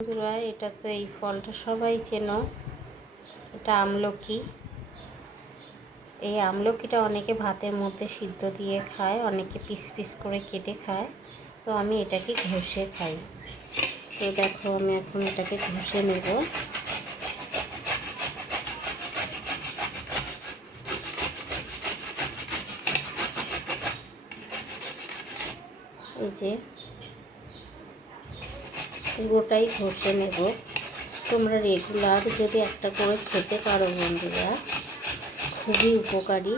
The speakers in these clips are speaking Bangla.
বন্ধুরা, এটা তো এই ফলটা সবাই চেনো, এটা আমলকি। এই আমলকিটা অনেকে ভাতের মধ্যে সিদ্ধ দিয়ে খায়, অনেকে পিস পিস করে কেটে খায়। তো আমি এটাকে ঘষে খাই। তো দেখো, আমি এখন এটাকে ঘষে নেব। এই যে পুরোটাই ঘষে নেব। তোমরা রেগুলার যদি একটা করে খেতে পারো বন্ধুরা, খুবই উপকারী।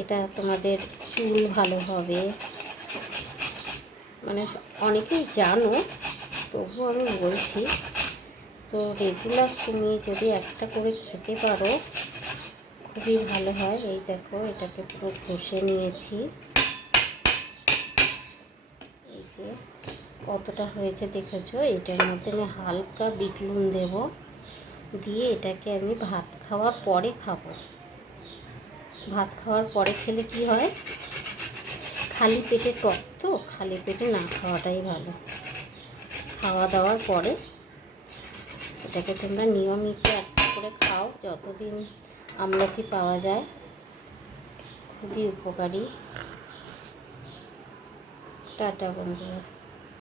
এটা তোমাদের চুল ভালো হবে, মানে অনেকেই জানো, তবুও আমি বলছি। তো রেগুলার তুমি যদি একটা করে খেতে পারো খুবই ভালো হয়। এই দেখো, এটাকে পুরো ঘষে নিয়েছি। এই যে কতটা হয়েছে দেখেছো। এটার মধ্যে আমি হালকা বিট নুন দেব, দিয়ে এটাকে আমি ভাত খাওয়ার পরে খাবো। ভাত খাওয়ার পরে খেলে কি হয়, খালি পেটে টক, তো খালি পেটে না খাওয়াটাই ভালো। খাওয়া দাওয়ার পরে এটাকে তোমরা নিয়মিত একটা করে খাও, যতদিন আমলকি পাওয়া যায়। খুবই উপকারী। টাটা বন্ধুরা।